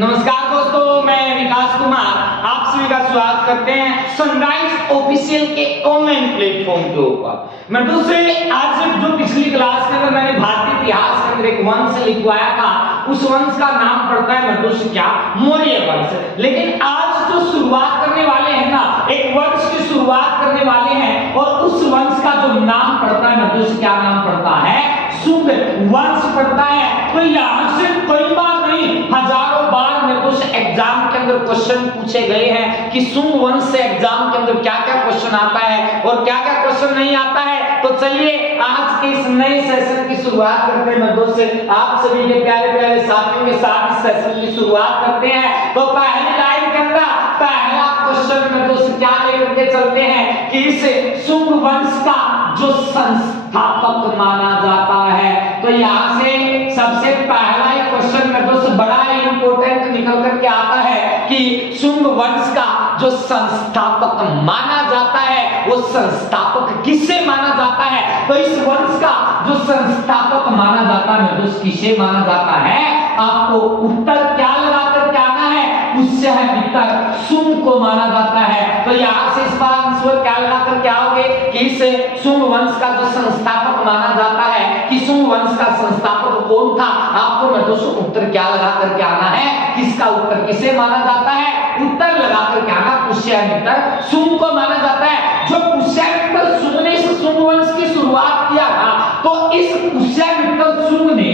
नमस्कार दोस्तों, मैं विकास कुमार आप सभी का स्वागत करते हैं सनराइज ऑफिशियल के ऑनलाइन प्लेटफॉर्म के ऊपर। मैं दूसरे आज जो पिछली क्लास के अंदर मैंने भारतीय इतिहास के अंदर एक वंश लिखवाया था, उस वंश का नाम पड़ता है मधुस क्या मौर्य वंश। लेकिन आज जो शुरुआत करने वाले हैं ना, एक वंश की शुरुआत करने वाले हैं और उस वंश का जो नाम पड़ता है मधुस क्या नाम पड़ता है, शुंग वंश पड़ता है। तो यहाँ से कई बार नहीं हजारों बार मधुस एग्जाम के अंदर क्वेश्चन पूछे गए हैं कि शुंग वंश से एग्जाम के अंदर क्या क्या क्वेश्चन आता है और क्या क्या क्वेश्चन नहीं आता है। तो चलिए आज के इस नए सेशन की शुरुआत करते हैं मधुस से। आप सभी के प्यारे प्यारे साथियों के साथ इस सेशन की शुरुआत करते हैं। तो पहली लाइन के अंदर पहला क्वेश्चन मधुस क्या लेकर के चलते हैं कि इस शुंग वंश का जो संस्थापक माना जाता है। तो यहाँ से सबसे पहला ही क्वेश्चन मधुस बड़ा इंपॉर्टेंट निकल करके आता है कि शुंग वंश का जो संस्थापक माना जाता है वो संस्थापक किसे माना जाता है। तो इस वंश का जो संस्थापक माना जाता है मधुस किसे माना जाता है, आपको उत्तर क्या लगा करके आना है, उससे है मित्र शुंग को माना जाता है। तो यहाँ से इस बार आंसर क्या लगा करके आओगे कि इस शुंग वंश का जो संस्थापक माना जाता है कि शुंग वंश का संस्थापक कौन था, आपको मधुस उत्तर क्या लगा करके आना है, किसका उत्तर किसे माना जाता है, उत्तर लगा करके आना पुष्यमित्र शुंग को माना जाता है। जो पुष्यमित्र शुंग ने इस शुंग वंश की शुरुआत किया था, तो इस पुष्यमित्र शुंग ने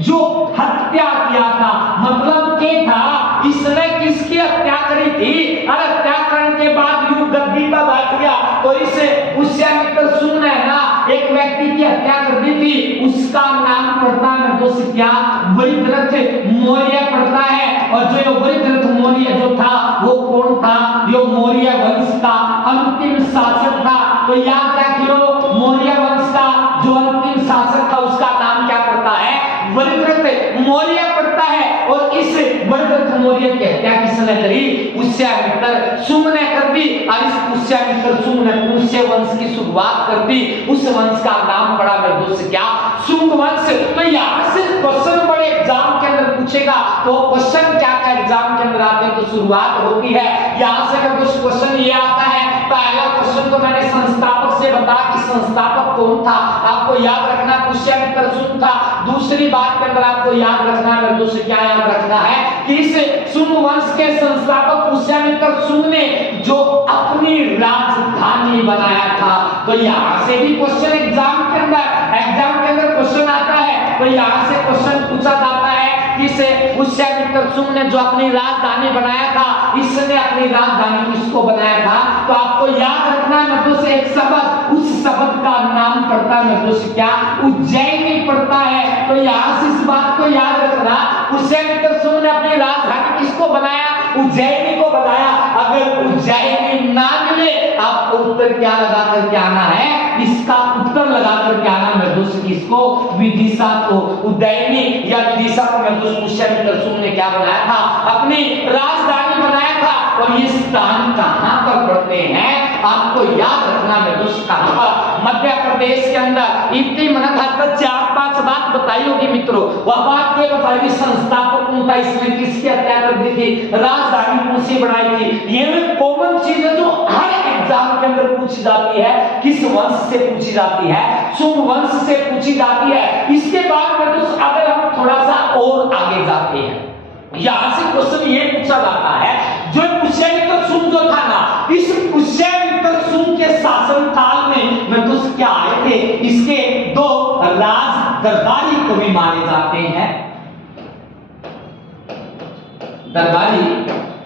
जो हत्या किया था, मतलब क्या था, इसने किसकी हत्या करी थी और हत्या करने के बाद यूं गद्दी पर बैठ गया। तो इस पुष्यमित्र शुंग ने ना एक व्यक्ति की हत्या कर दी थी, उसका नाम पड़ता है मधुस क्या वृत्रथ मौर्य पड़ता है। और जो वृत्रथ मौर्य जो था वो कौन था, जो मौर्य वंश का अंतिम शासक था। तो याद रखियो मौर्य वंश का जो अंतिम शासक था उसका नाम क्या पड़ता है, वृत्रथ मौर्य पड़ता है। और इस वृत्रथ मौर्य की हत्या किसने करी, पुष्यमित्र शुंग ने कर दी। और इस पुष्यमित्र शुंग ने पुष्य वंश की शुरुआत कर दी, उस वंश का नाम पड़ा मधुस क्या शुंग वंश। तो यहाँ से क्वेश्चन बड़े एग्जाम के अंदर पूछेगा, तो क्वेश्चन क्या क्या एग्जाम के अंदर आते हैं, तो शुरुआत होती है यहाँ से कुछ क्वेश्चन ये आता है। पहला क्वेश्चन तो मैंने संस्थापक से बता कि संस्थापक कौन था, आपको याद रखना पुष्यमित्र शुंग था। दूसरी बात के अंदर आपको याद रखना है मधुस क्या याद रखना है कि इस शुंग वंश के संस्थापक पुष्यमित्र शुंग ने जो अपनी राजधानी बनाया था। तो यहाँ से भी क्वेश्चन एग्जाम के अंदर क्वेश्चन आता है। तो यहाँ से क्वेश्चन पूछा जाता है कि इसे पुष्यमित्र शुंग ने जो अपनी राजधानी बनाया था, इसने अपनी राजधानी किसको बनाया था। तो आपको याद रखना है मधुस एक शब्द, उस शब्द का नाम पड़ता है मधुस क्या उज्जैनी पड़ता है। तो यहाँ से इस बात को याद रखना, पुष्यमित्र शुंग ने अपनी राजधानी किसको बनाया, उज्जैनी को बनाया। अगर उज्जैनी ना मिले आपको उत्तर क्या लगा करके आना है, इसका उत्तर लगा करके आना मधुस किसको, विदिशा को। उज्जैनी या विदिशा को मधुस पुष्यमित्र शुंग ने क्या बनाया था, अपनी राजधानी बनाया था। और ये स्थान कहां पर पड़ते हैं, आपको याद रखना मधुस कहां पर, मध्य प्रदेश के अंदर। इतनी मनत हद तक 4-5 बात बताई होगी मित्रों। वह बात ये बताई संस्थापक कौन था, इसने किसकी हत्या कर दी थी, राजधानी कौन सी बनाई थी। ये कॉमन चीज है जो हर एग्जाम के अंदर पूछी जाती है, किस वंश से पूछी जाती है, शुंग वंश से पूछी जाती है। इसके बाद में तो अगर हम थोड़ा सा और आगे जाते हैं, यहां से क्वेश्चन ये पूछा जाता है, जो पुष्यमित्र शुंग जो था ना, इस पुष्यमित्र शुंग के शासन काल में मधुस क्या आए थे, इसके 2 राज दरबारी कवि माने जाते हैं, दरबारी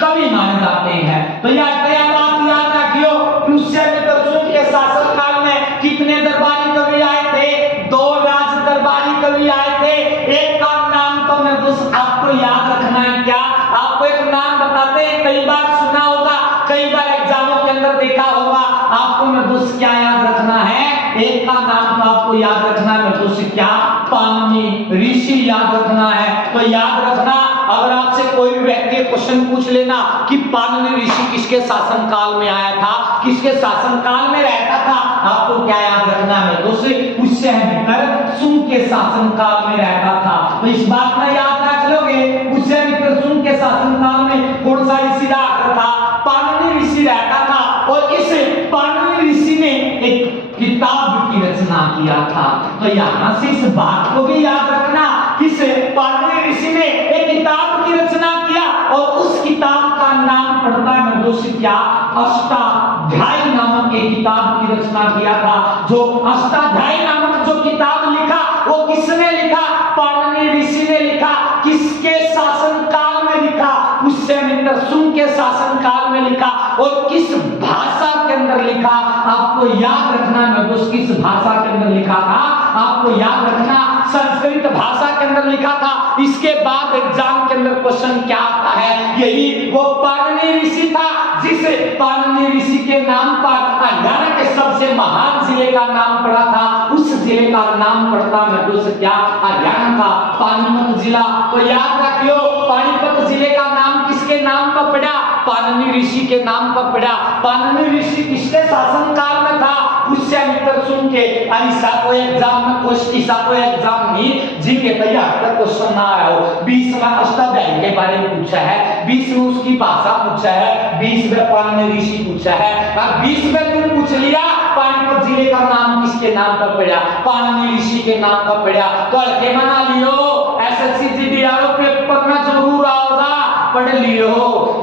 कवि माने जाते हैं। तो याद बात याद रखियो, पुष्यमित्र शुंग के शासन काल में कितने दरबारी कवि आए थे, 2 राज दरबारी कवि आए थे। एक का नाम तो मधुस आपको याद रखना है, क्या आपको एक नाम बताते हैं, कई बार सुना होगा, कई बार एग्जामों के अंदर देखा होगा, आपको मधुस क्या याद रखना है, एक का नाम तो आपको याद रखना है मधुस क्या पाणिनि ऋषि याद रखना है। तो याद रखना, अगर आपसे कोई भी व्यक्ति क्वेश्चन पूछ लेना कि पाणिनि ऋषि किसके शासन काल में आया था, किसके शासन काल में रहता था, आपको क्या याद रखना है मधुस पुष्यमित्र शुंग के शासन काल में रहता था। तो इस बात में याद रख लोगे, पुष्यमित्र शुंग के शासनकाल में कौन सा ऋषि रहता था? पाणिनि ऋषि रहता था। और इस पाणिनि ऋषि ने एक किताब की रचना किया था। तो यहां से इस बात को भी याद रखना, किस पाणिनि ऋषि ने एक किताब की रचना किया और उस किताब का नाम पड़ता है दोस्त क्या? अष्टाध्यायी नामक एक किताब की रचना किया था। जो अष्टाध्यायी नामक जो किताब लिखा वो किसने लिखा? पाणिनि ऋषि ने लिखा। किसके शासनकाल में लिखा? पुष्यमित्र शुंग के शासनकाल में लिखा। और किस भाषा के अंदर लिखा? आपको याद रखना है दोस्त, किस भाषा के अंदर लिखा था? आपको याद रखना, संस्कृत भाषा के अंदर लिखा था। इसके बाद एग्जाम के अंदर क्वेश्चन क्या आता है? यही वो पाणिनि ऋषि था जिस पाणिनि ऋषि के नाम पर हरियाणा के सबसे महान जिले का नाम पड़ा था। उस जिले का नाम पड़ता है दोस्त क्या? हरियाणा का पानीपत जिला। तो याद रखियो, पानीपत जिले का नाम किसके नाम पर पड़ा? पाणिनि ऋषि के नाम पर पड़ा। पाणिनि ऋषि किसके शासनकाल में था? पुष्यमित्र शुंग के। अनिशा को एग्जाम में एग्जाम में जिनके तैयार तक क्वेश्चन ना आया हो। 20 में अष्टाध्यायी के बारे में पूछा है, 20 में उसकी भाषा पूछा है, 20 में पाणिनि ऋषि पूछा है। अब 20 में तुम पूछ लिया पानीपत जिले का नाम किसके नाम पर पड़ा? पाणिनि ऋषि के नाम पर पड़ा। तो हल्के मना लियो, एसएससी जीडीआरओ पेपर में जरूर आओगा, पढ़ लियो।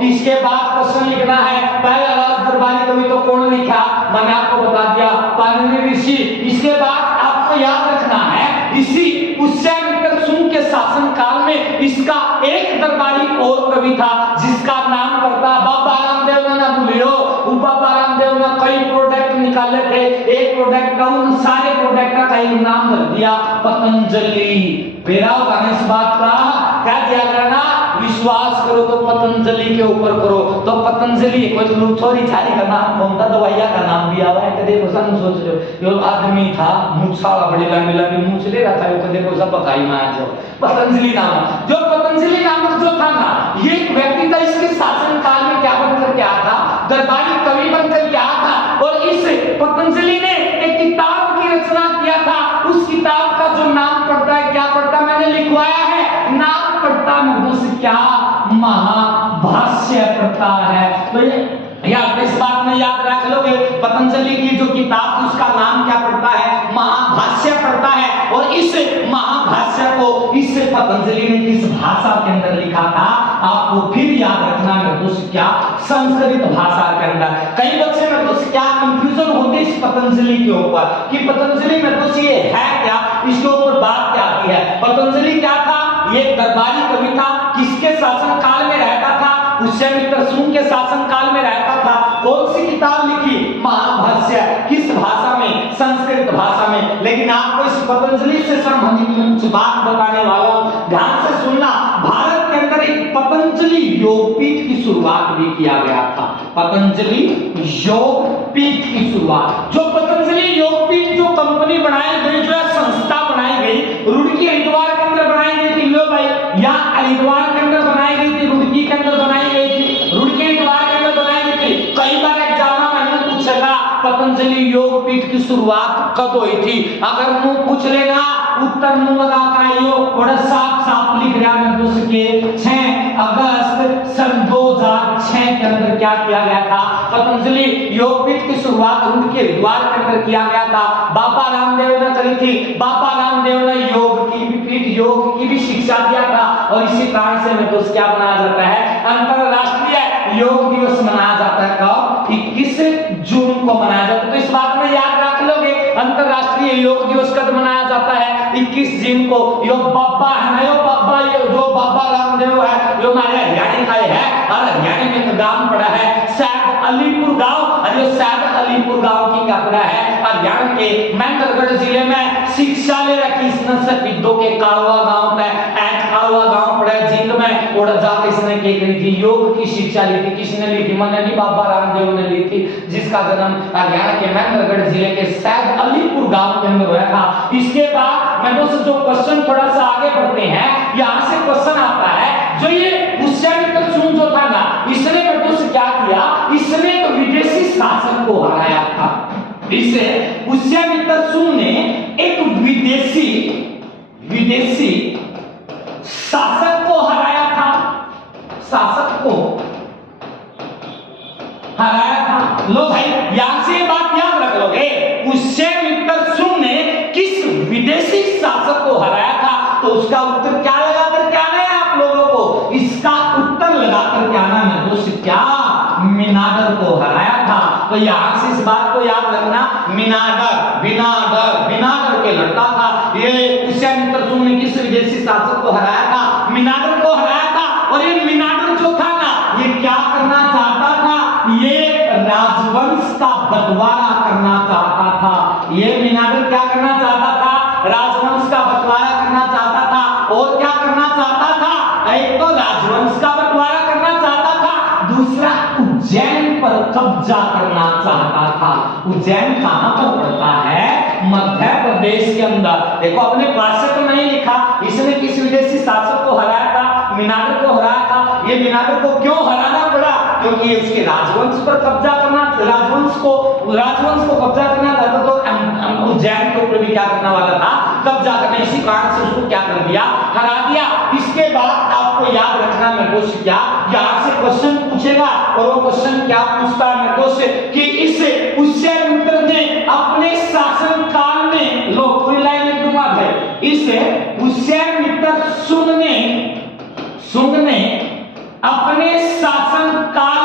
इसके बाद क्वेश्चन लिखना है, पहला राज दरबारी कवि तो कौन लिखा? मैंने आपको बता दिया, पाणिनि ऋषि। इसके बाद आपको याद रखना है, इसी पुष्यमित्र शुंग के शासनकाल में इसका एक दरबारी और कवि था जिसका नाम पड़ता बाबा रामदेव। ना भूलियो, बाबा रामदेव ने कई प्रोडक्ट निकाले थे। एक प्रोडक्ट का, उन सारे प्रोडक्ट का एक नाम रख दिया पतंजलि। मेरा इस बात का क्या दिया करना? विश्वास करो तो पतंजलि के ऊपर करो। तो पतंजलि कोई तो थोड़ी छारी का नाम कौनता दवाइया का नाम दिया हुआ है। कदे को सन सोच लो, यो आदमी था मूछाला बड़ी लंबी लंबी मूछ ले रहा था, यो कदे को सब पकाई में आ जाओ। पतंजलि नामक जो पतंजलि नामक जो था ना, ये एक व्यक्ति था। इसके शासनकाल में क्या बनकर क्या था? दरबारी कवि बनकर क्या था? और इस पतंजलि ने एक किताब की रचना किया था। उस किताब का जो नाम पड़ता है, क्या पड़ता? मैंने लिखवाया है, नाम पड़ता है क्या? महाभाष्य पड़ता है। तो यार इस बात में याद रख लोगे, पतंजलि की जो किताब थी उसका नाम क्या पड़ता है? महाभाष्य पड़ता है। और इस महाभाष्य को इस पतंजलि ने किस भाषा के अंदर लिखा था? आपको फिर याद रखना है दोस्त क्या? संस्कृत भाषा के अंदर। कई बच्चे में दोस्त क्या कंफ्यूजन होती है इस पतंजलि के ऊपर कि पतंजलि में दोस्त ये है क्या, इसके ऊपर बात क्या आती है। पतंजलि क्या था? ये दरबारी कवि था। किसके शासनकाल में रहता था? पुष्यमित्र शुंग के शासनकाल में रहता था। कौन सी किताब लिखी? महाभाष्य। किस भाषा में? संस्कृत भाषा में। लेकिन आपको इस पतंजलि से संबंधित कुछ बात बताने वाला हूं, ध्यान से सुनना। भारत के अंदर एक पतंजलि योगपीठ की शुरुआत भी किया गया था। पतंजलि योगपीठ की शुरुआत, जो पतंजलि योगपीठ जो कंपनी बनाई गई, जो संस्था बनाई गई, रुड़की हरिद्वार के अंदर बनाई गई थी। लो भाई, यहाँ हरिद्वार के अंदर बनाई गई थी, रुड़की के अंदर बनाई गई थी, रुड़की हरिद्वार के अंदर बनाई गई थी। कई बार एग्जाम में पूछेगा पतंजलि योगपीठ की शुरुआत कब हुई थी? अगर मुंह पूछ लेना, उत्तर मुंह लगा आइयो, बड़ा साफ साफ लिख रहा है दोस्त के 6 अगस्त सन 2006 के अंदर क्या किया गया था? पतंजलि योगपीठ की शुरुआत रुड़की हरिद्वार के अंदर किया गया था। बाबा रामदेव ने करी थी। बाबा रामदेव ने योग की भी शिक्षा दिया था। और इसी कारण से में दोस्त क्या मनाया जाता है? अंतरराष्ट्रीय योग दिवस मनाया जाता है। कब? 21 जून को मनाया जाता है। तो इस बात में याद रख लोगे, अंतरराष्ट्रीय योग दिवस कब मनाया जाता है? 21 जून को। यो बाबा है ना, यो बाबा, ये जो बाबा रामदेव है, जो हमारे हरियाणा का है, और हरियाणा में एक गांव पड़ा है सैद अलीपुर गांव। और ये सैद अलीपुर गांव की क्या पड़ा है? हरियाणा के महेंद्रगढ़ जिले में शिक्षा ले रखी इसने सफेदों के कालवा गांव में। कालवा गांव पड़ा है जींद में। और जाके इसने क्या करी थी? योग की शिक्षा ली थी। किसने ली थी? मैंने नहीं, बाबा रामदेव ने ली थी, जिसका जन्म हरियाणा के महेंद्रगढ़ जिले के सैद अलीपुर गांव के अंदर हुआ था। इसके बाद मैं दोस्तों जो क्वेश्चन थोड़ा सा आगे बढ़ते हैं, यहाँ से क्वेश्चन आता है, जो ये पुष्यमित्र शुंग जो था ना, इसने दोस्त क्या किया? इसने तो विदेशी शासक को हराया था। इसे पुष्यमित्र शुंग ने एक विदेशी शासक को हराया था। हराया था। लो भाई यहां से बात याद रख लोगे, पुष्यमित्र शुंग ने किस विदेशी शासक को हराया था, तो उसका उत्तर क्या लगाकर के आना है आप लोगों को, इसका उत्तर लगाकर के आना है दोस्त, क्या मिनाडर को हराया था। तो यहां से इस बात को याद रखना, मिनाडर बिनाडर के लड़का था ये, पुष्यमित्र शुंग ने किस विदेशी शासक को हराया था, मिनाडर को हराया था। और ये मिनाडर जो था ना, ये क्या करना चाहता था, ये राजवंश का बंटवारा करना चाहता था। ये मिनाडर क्या करना चाहता था, राजवंश का बंटवारा करना चाहता था। और क्या करना चाहता था, एक तो राजवंश का बंटवारा करना चाहता था, दूसरा उज्जैन पर कब्जा करना चाहता था। उज्जैन कहां पर पड़ता है, मध्य प्रदेश के अंदर। देखो अपने पास से तो नहीं लिखा, इसने किस विदेशी शासक को हराया था, मिनाडर को हराया था। ये मिनाडर को क्यों हराना पड़ा, क्योंकि ये उसके राजवंश पर कब्जा करना, राजवंश को कब्जा करना चाहता, तो उज्जैन के ऊपर भी क्या करने वाला था, कब्जा करना। इसी कारण से उसको क्या कर दिया, हरा दिया। इसके बाद आपको याद रखना मेरे दोस्त, क्या यहां से क्वेश्चन पूछेगा, और वो क्वेश्चन क्या पूछता है मेरे दोस्त, कि इस पुष्यमित्र ने अपने शासन काल में, लो पूरी लाइन लिख दूंगा भाई, इस पुष्यमित्र शुंग ने अपने शासन काल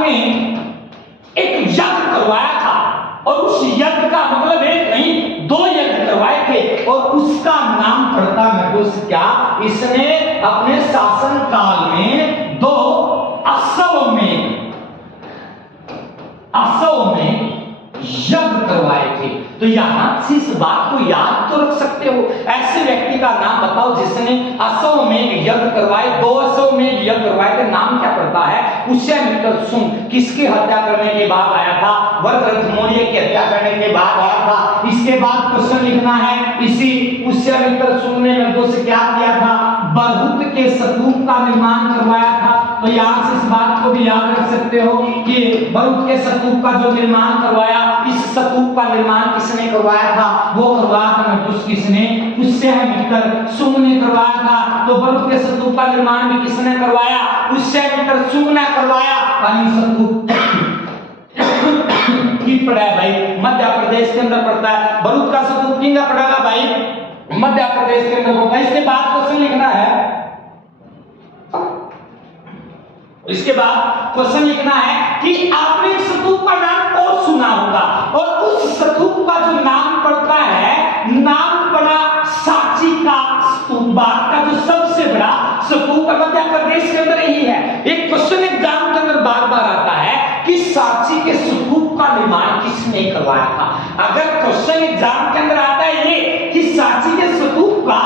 में एक यज्ञ करवाया था, और उस यज्ञ का मतलब एक नहीं 2 यज्ञ करवाए थे, और उसका नाम पड़ता है दोस्त, क्या इसने अपने शासन काल में 2 असव में यज्ञ करवाए थे। तो यहां से इस बात को याद तो रख सकते हो, ऐसे व्यक्ति का नाम बताओ जिसने असव में यज्ञ करवाए, 2 असव में यज्ञ करवाए थे, नाम क्या पड़ता है, पुष्यमित्र शुंग। किसकी हत्या करने के बाद आया था, वरदराज मौर्य की हत्या करने के बाद आया था। इसके बाद क्वेश्चन लिखना है, इसी पुष्यमित्र शुंग ने मेरे दोस्त क्या किया था, बरहुत के स्तूप का निर्माण करवाया था। तो यहां से इस बात को भी याद रख सकते हो कि बरहुत के स्तूप का जो निर्माण करवाया, इस स्तूप का निर्माण किसने करवाया था, वो करवाया था मेरे दोस्त किसने, पुष्यमित्र शुंग ने करवाया था। तो बरहुत के स्तूप का निर्माण भी किसने करवाया, पुष्यमित्र शुंग ने करवाया। पानी स्तूप की पड़ा है भाई, मध्य प्रदेश के अंदर पड़ता है। बरहुत का स्तूप किंगा पड़ेगा भाई, मध्य प्रदेश के अंदर पड़ता है। इसके बाद क्वेश्चन लिखना है, इसके बाद क्वेश्चन लिखना है कि आपने एक स्तूप का नाम और सुना होगा, और उस स्तूप का जो नाम पड़ता है, नाम पड़ा सांची का स्तूप। भारत का जो सबसे बड़ा स्तूप मध्य प्रदेश के अंदर ही है। एक क्वेश्चन एग्जाम के अंदर बार बार आता है कि सांची के स्तूप का निर्माण किसने करवाया था। अगर क्वेश्चन एग्जाम के अंदर आता है ये कि सांची के स्तूप का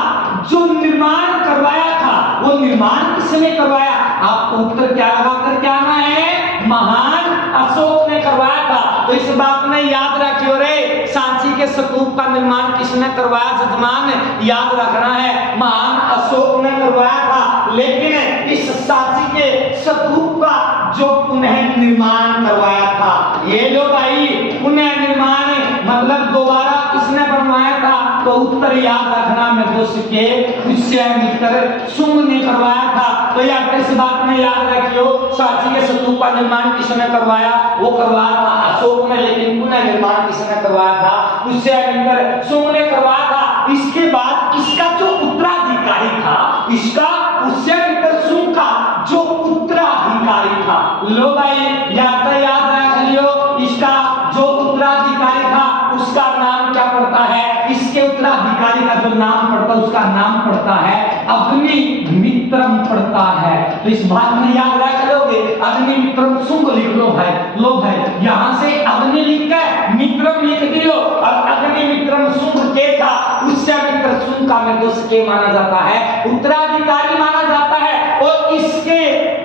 जो निर्माण करवाया था, वो निर्माण किसने करवाया, आपको उत्तर क्या लगा करके आना है, महान अशोक ने करवाया था। तो इस बात में याद रखियो रे, सांची के स्तूप का निर्माण किसने करवाया जजमान, याद रखना है, महान अशोक ने करवाया था। लेकिन इस सांची के स्तूप का जो पुनः निर्माण करवाया था, ये लो भाई पुनः निर्माण मतलब दोबारा किसने बनवाया था, तो उत्तर याद रखना मेरे दोस्त के पुष्यमित्र शुंग ने करवाया था। तो यार इस बात में याद रखियो, सांची के स्तूप का निर्माण किसने करवाया, वो करवाया था अशोक ने, लेकिन पुनः निर्माण किसने करवाया था, पुष्यमित्र शुंग ने करवाया था। इसके बाद इसका जो उत्तराधिकारी था, इसका पुष्यमित्र शुंग का जो उत्तराधिकारी था, लो भाई याद रख लियो, इसका जो उत्तराधिकारी था उसका नाम क्या पड़ता है, इसके उत्तराधिकारी का जो नाम पड़ता है उसका नाम पड़ता है अग्निमित्रम पड़ता है। तो इस बात में याद रख लोगे, अग्निमित्रम शुंग लिख लो भाई। लो भाई यहां से अग्नि लिख कर मित्रम लिख दियो, और अग्निमित्रम शुंग के था, पुष्यमित्र शुंग का मेरे दोस्त के माना जाता है, उत्तराधिकारी माना जाता है। और इसके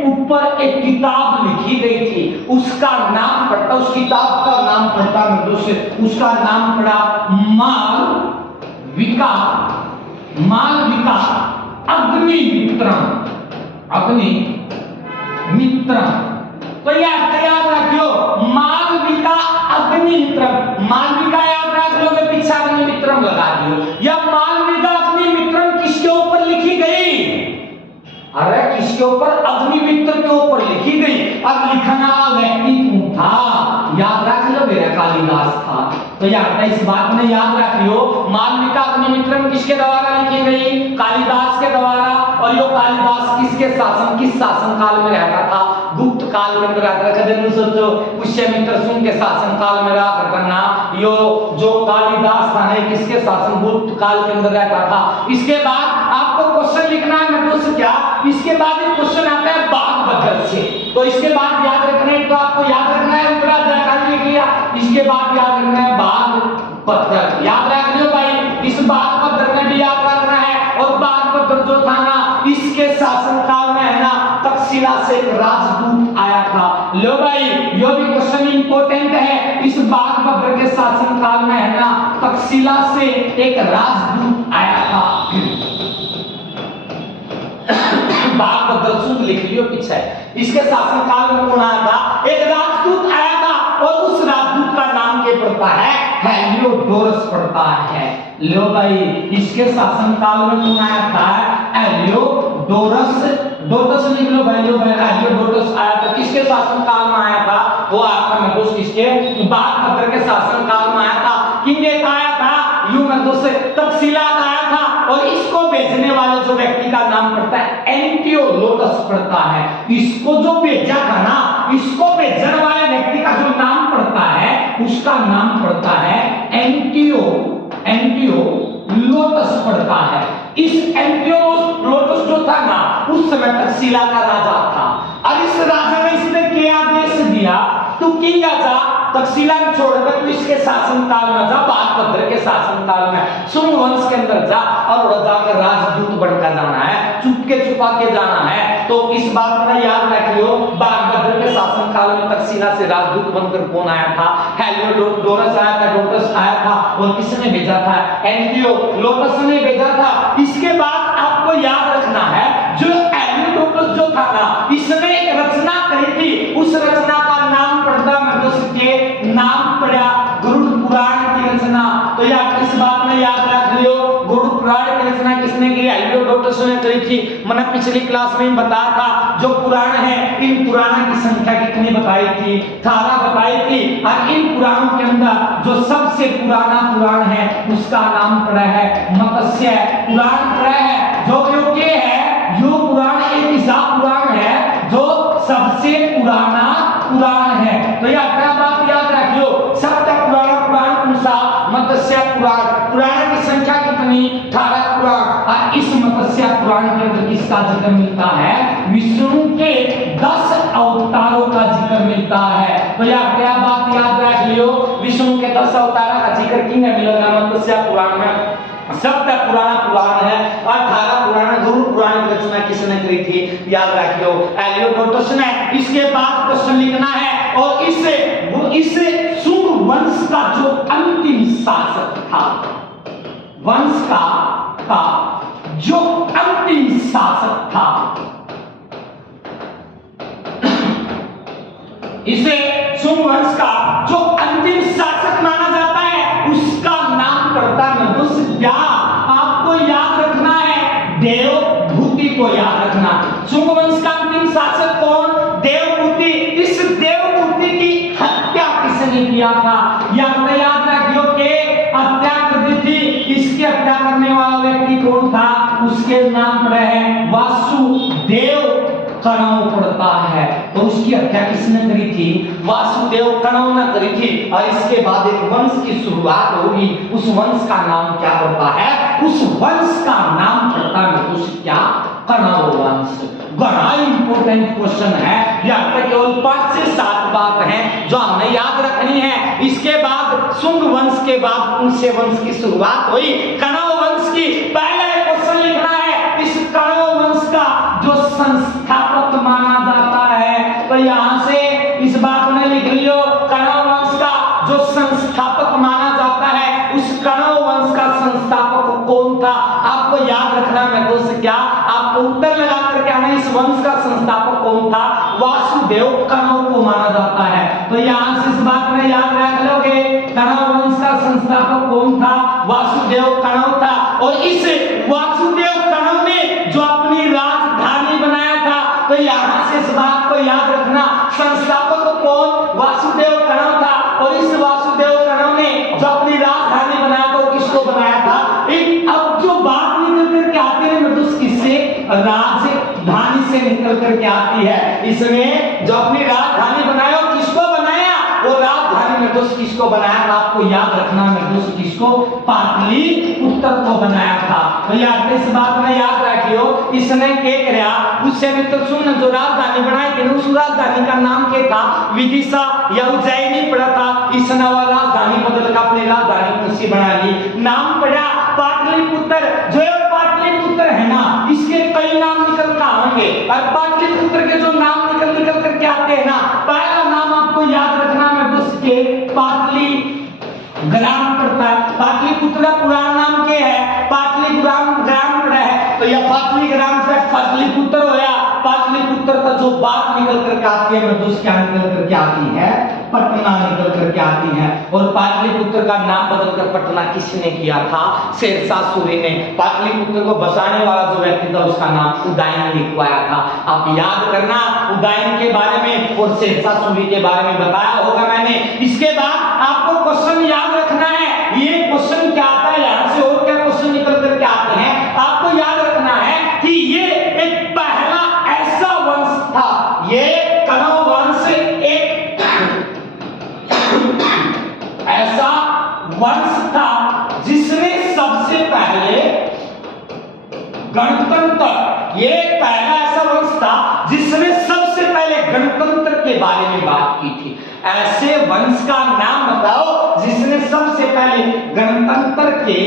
ऊपर एक किताब लिखी गई थी, उसका नाम पड़ता, उस किताब का नाम पड़ता मेरे दोस्त, उसका नाम पड़ा मालविका अग्निमित्रम। तो याद रखियो, मालविका अग्निमित्रम, मालविका याद रख लोगे, पीछे अग्निमित्रम लगा दियो। या मालविका अग्निमित्रम किसके ऊपर लिखी गई, किसके ऊपर? अग्निमित्र के ऊपर लिखी गई। अब लिखना व्यक्ति कौन था? याद रख लो मेरा, कालिदास था। तो यार इस बात में याद रखियो, मालविका अग्निमित्रम किसके द्वारा लिखी गई? कालिदास के द्वारा। और यो कालिदास किसके शासन, किस शासन काल में रहता था? गुप्त काल में रहता था। कदम सोचो, पुष्यमित्र शुंग के शासन काल में रहा करना। यो जो कालिदास था ने किसके शासन, गुप्त काल के अंदर रहता था। इसके बाद आपको क्वेश्चन लिखना है, मैं दोस्त क्या, इसके बाद एक क्वेश्चन आता है बागभद्र से। तो इसके बाद याद रखना है, तो आपको याद रखना है उत्तराधिकारी लिख लिया। इसके बाद याद रखना है बागभद्र, याद रख लो भाई। इस बागभद्र में भी याद रखना है। और बागभद्र जो था ना, इसके शासन काल में है ना तक्षशिला से एक राजदूत आया था। लो भाई, यो भी क्वेश्चन इंपॉर्टेंट है। इस बागभद्र के शासन काल में है ना तक्षशिला से एक राजदूत आया था। बागभद्र शुंग लिख लियो पीछे। इसके शासन काल में कौन आया था? एक राजदूत आया था। और उस राजदूत का नाम क्या पड़ता है? हेलियोडोरस पड़ता है। लो भाई, इसके शासन काल में कौन आया था? हेलियोडोरस। डोटस लिख लो भाई, लो भाई, हेलियोडोरस आया था। किसके शासन काल में आया था? वो आपका महदूस किसके? बागभद्र के शासन काल में आया था। किंगे आया था? यू महदूस तक्षशिला आया था। और इसको भेजने वाले जो व्यक्ति का नाम पड़ता है एंटियोलोकस पड़ता है। इसको जो भेजा था ना, इसको भेजने वाले व्यक्ति का जो नाम पड़ता है उसका नाम पड़ता है एंटियोलोकस पड़ता है। इस एंटियोलोकस जो था ना उस समय तक्षशिला का राजा था। और इस राजा ने इसने क्या आदेश दिया? तू किंग आजा, तक्षशिला में छोड़कर तू इसके शासन काल में जा, बागभद्र के शासन काल में शुंग वंश के अंदर जा और जाकर राजदूत बनकर जाना है, चुपके छुपा के जाना है। तो इस बात में याद रखियो, बागभद्र के शासन काल में तक्षशिला से राजदूत बनकर कौन आया था? हेलियोडोरस आया था, डोटस आया था। और किसने भेजा था? एंटियोलोकस ने भेजा था। इसके बाद आपको याद रखना है, जो हेलियोडोरस जो था ना, इसने एक रचना करी थी। उस रचना का नाम पड़ता है के नाम पड़ा गरुड़ पुराण की रचना। तो यार इस बात में याद रख लियो, गरुड़ पुराण की रचना किसने की? हेलियोडोरस ने करी थी। मैंने पिछली क्लास में बताया था, जो पुराण है इन पुराणों की संख्या कितनी बताई थी? 18 बताई थी। और इन पुराणों के अंदर जो सबसे पुराना पुराण है उसका नाम पड़ा है मत्स्य पुराण पड़ा है। जो के है यो पुराण एक ऐसा पुराण है जो सबसे पुराना पुराण है। तो यह क्या बात याद रखियो, सबसे पुराना पुराण कौन सा? मत्स्य पुराण। पुराण की संख्या कितनी? 18 पुराण। और इस मत्स्य पुराण के अंदर किसका जिक्र मिलता है? विष्णु के 10 अवतारों का जिक्र मिलता है। तो यह क्या बात याद रख लियो, विष्णु के 10 अवतारों का जिक्र किंग मिलेगा मत्स्य पुराण में। सबसे पुराना पुराण है। 18 पुराण गरुड़ पुराण की रचना किसने करी थी? याद रखियो, हेलियोडोरस ने। इसके बाद क्वेश्चन लिखना है, और इससे शुंग वंश का जो अंतिम शासक था, वंश का जो अंतिम शासक था, इसे शुंग वंश का जो अंतिम शासक माना जाता है उसका नाम पड़ता है क्या? आपको याद रखना है देवभूति को याद रखना। शुंग वंश का अंतिम शासक कौन? देवभूति। इस देवभूति की हत्या किसने किया था? याद रखियो के हत्या कर दी थी। इसकी हत्या करने वाला व्यक्ति कौन था? उसके नाम पड़े है वासुदेव कणव पड़ता है। तो उसकी हत्या किसने करी थी? वासुदेव कणव ने करी थी। और इसके बाद एक वंश की शुरुआत होगी। उस वंश का नाम क्या पड़ता है? उस वंश का नाम पड़ता है उस क्या? कणव वंश। बड़ा इंपॉर्टेंट क्वेश्चन है। यहाँ पर केवल 5 से 7 बात हैं जो हमने याद रखनी है। इसके बाद शुंग वंश के बाद उनसे वंश की शुरुआत हुई कणव वंश की। पहले क्वेश्चन लिखना है, इस कणव वंश का जो संस्थापक माना जाता है। तो यहाँ से इस बात में लिख लियो, कणव वंश का जो संस्थापक माना जाता है, उस कणव वंश का संस्थापक कौन था? आपको याद रखना है। मैं दोस्त क्या आपको उत्तर लगा करके आना, इस वंश का संस्थापक कौन था? वासुदेव कणव को माना जाता है। तो यहाँ से इस बात में याद रख लोगे, कणव वंश का संस्थापक कौन था? वासुदेव कणव था। और इस वासुदेव कणव ने जो अपनी राजधानी बनाया था यहां से इस बात को याद रखना, संस्थापक कौन? वासुदेव कणव था। और इस वासुदेव कणव ने जो अपनी राजधानी बनाया था, किसको बनाया था? एक अब जो बात निकल करके आती है मृदुस किससे? राजधानी से निकल करके आती है। इसमें जो अपनी राजधानी बनाया, किसको बनाया? वो राजधानी मृदुस किसको बनाया था? आपको याद रखना, मृदुस किसको? पाटलिपुत्र को बनाया था। तो याद इस बात में याद रखियो, इसने क्या किया? उससे मित्र सुन, जो राजधानी बनाई थी उस राजधानी का नाम क्या था? विदिशा या उज्जैनी पड़ा था। इसने वो राजधानी बदल कर अपनी राजधानी कौन सी बना ली? नाम पड़ा पाटलिपुत्र। जो पाटलिपुत्र है ना, इसके कई नाम निकल कर आएंगे। और पाटलिपुत्र के जो नाम निकल करके आते हैं ना, पहला नाम आपको याद रखना है उसके पाटली ग्राम पड़ता है। पाटलिपुत्र का पुराना नाम क्या है? पाटली ग्राम पड़ा है। तो यह पाटली ग्राम से पाटलिपुत्र होया। पाटलिपुत्र का जो बात निकल करके आती है मृदुस क्या निकल करके आती है? पटना निकल करके आती है। और पाटलिपुत्र का नाम बदलकर पटना किसने किया था? शेरशाह सूरी ने। पाटलिपुत्र को बसाने वाला जो व्यक्ति था उसका नाम उदयन लिखवाया था। आप याद करना, उदयन के बारे में और शेरशाह सूरी के बारे में बताया होगा मैंने। इसके बाद आपको क्वेश्चन याद रखना है। ये क्वेश्चन क्या आता है, यहां से और क्या क्वेश्चन निकल करके आते हैं, आपको याद रखना है कि ये एक पहला ऐसा वंश था, ये कणव वंश एक ऐसा वंश था जिसने सबसे पहले गणतंत्र, ये पहला ऐसा वंश था जिसने सबसे पहले गणतंत्र के बारे में बात की थी। ऐसे वंश का नाम बताओ जिसने सबसे पहले गणतंत्र के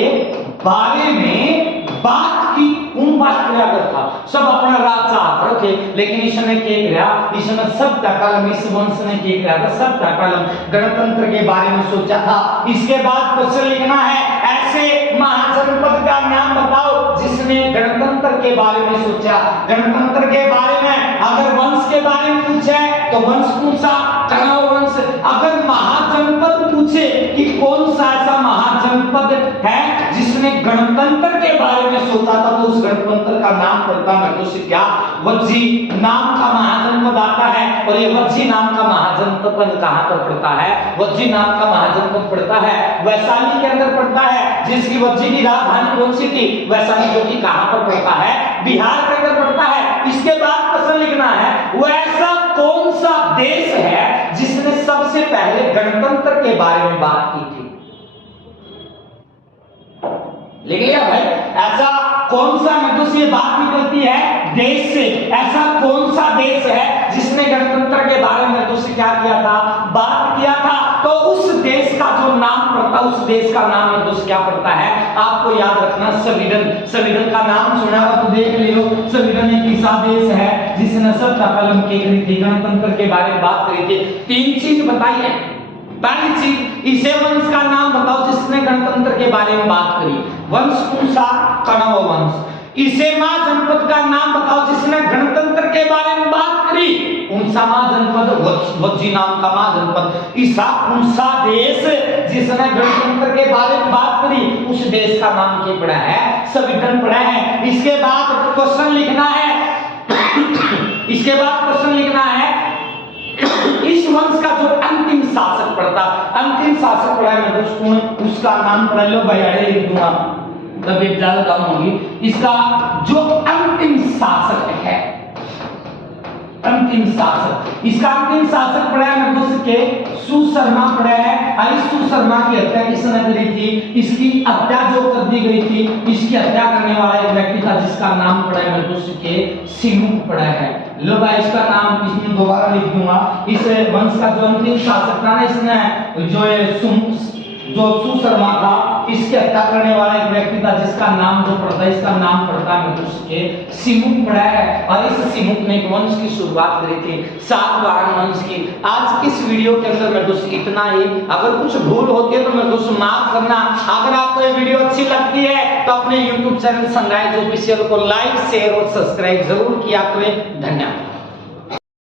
बारे में बात की। कौन बात किया करता? सब अपना राज चाहते थे, लेकिन इसने क्या किया? इसने सब कलम, इस वंश ने क्या किया था? सब कलम गणतंत्र के बारे में सोचा था। इसके बाद क्वेश्चन लिखना है, ऐसे महाजनपद का नाम बताओ जिसने गणतंत्र के बारे में सोचा। गणतंत्र के बारे में अगर वंश के बारे में पूछे तो वंश कौन सा? कणव वंश। अगर महाजनपद पूछे कि कौन सा ऐसा महाजनपद है जिसने गणतंत्र के बारे में सोचा था, तो उस गणतंत्र का नाम पड़ता है तो क्या? वज्जी नाम का महाजनपद आता है। और ये वज्जी नाम का महाजनपद कहां पर पड़ता है? वज्जी नाम का महाजनपद पड़ता है वैशाली के अंदर पड़ता है। जिसकी वज्जी की राजधानी कौन सी थी? वैशाली, जो कि कहां पर पड़ता है? बिहार के अंदर पड़ता है। इसके बाद प्रश्न लिखना है, वो ऐसा कौन सा देश है जिसने सबसे पहले गणतंत्र के बारे में बात की थी? लिख लिया भाई? ऐसा कौन सा मृदुस ये बात निकलती है देश से, ऐसा कौन सा देश है जिसने गणतंत्र के बारे में मृदुस क्या किया था? बात किया था। तो उस देश का जो नाम पड़ता, उस देश का नाम मृदुस क्या पड़ता है? आपको याद रखना, स्वीडन। स्वीडन का नाम सुना हो तो देख लियो। स्वीडन एक ऐसा देश है जिसने सब कलम की करी थी, गणतंत्र के बारे में बात करी थी। 3 चीज बताई है। पहली चीज, इसे वंश का नाम बताओ जिसने गणतंत्र के बारे में बात करी। वंश कौन सा? कणव वंश। इसे महाजनपद का नाम बताओ जिसने गणतंत्र के बारे में बात करी। कौन सा महाजनपद? वज्जी नाम का महाजनपद। ईसा कौन सा देश जिसने गणतंत्र के बारे में बात करी? उस देश का नाम क्या पड़ा है? स्वीडन पड़ा है। इसके बाद क्वेश्चन लिखना है, इसके बाद क्वेश्चन लिखना है, इस वंश का जो अंतिम शासक पड़ता, अंतिम शासक पड़ा है मैं दोस्तों, उसका नाम पढ़ लो भाई, अड़े लिख दूंगा तब एक ज्यादा कम होगी। इसका जो अंतिम शासक है, अंतिम शासक, इसका अंतिम शासक पड़ा है मृदुस के सुशर्मा पड़ा है। और इस सुशर्मा की हत्या किसने करी थी? इसकी हत्या जो कर दी गई थी, इसकी हत्या करने वाला एक व्यक्ति था जिसका नाम पड़ा है मृदुस के सिमुक पड़ा है। लो भाई, इसका नाम इसमें दोबारा लिख दूंगा। इस वंश का जो अंतिम शासक था ना, इसने जो सुशर्मा था, इसकी हत्या करने वाला एक व्यक्ति था जिसका नाम जो पड़ता है, इसका नाम पड़ता है मृदुस के सिमुक पड़ा है। और इस सिमुक ने एक वंश की शुरुआत करी थी, सातवाहन वंश की। आज इस वीडियो के अंदर मृदुस इतना ही। अगर कुछ भूल होती है तो मृदुस माफ करना। अगर आपको ये वीडियो अच्छी लगती है तो अपने YouTube चैनल सनराइज ऑफिशियल को लाइक, शेयर और सब्सक्राइब जरूर किया करें। धन्यवाद।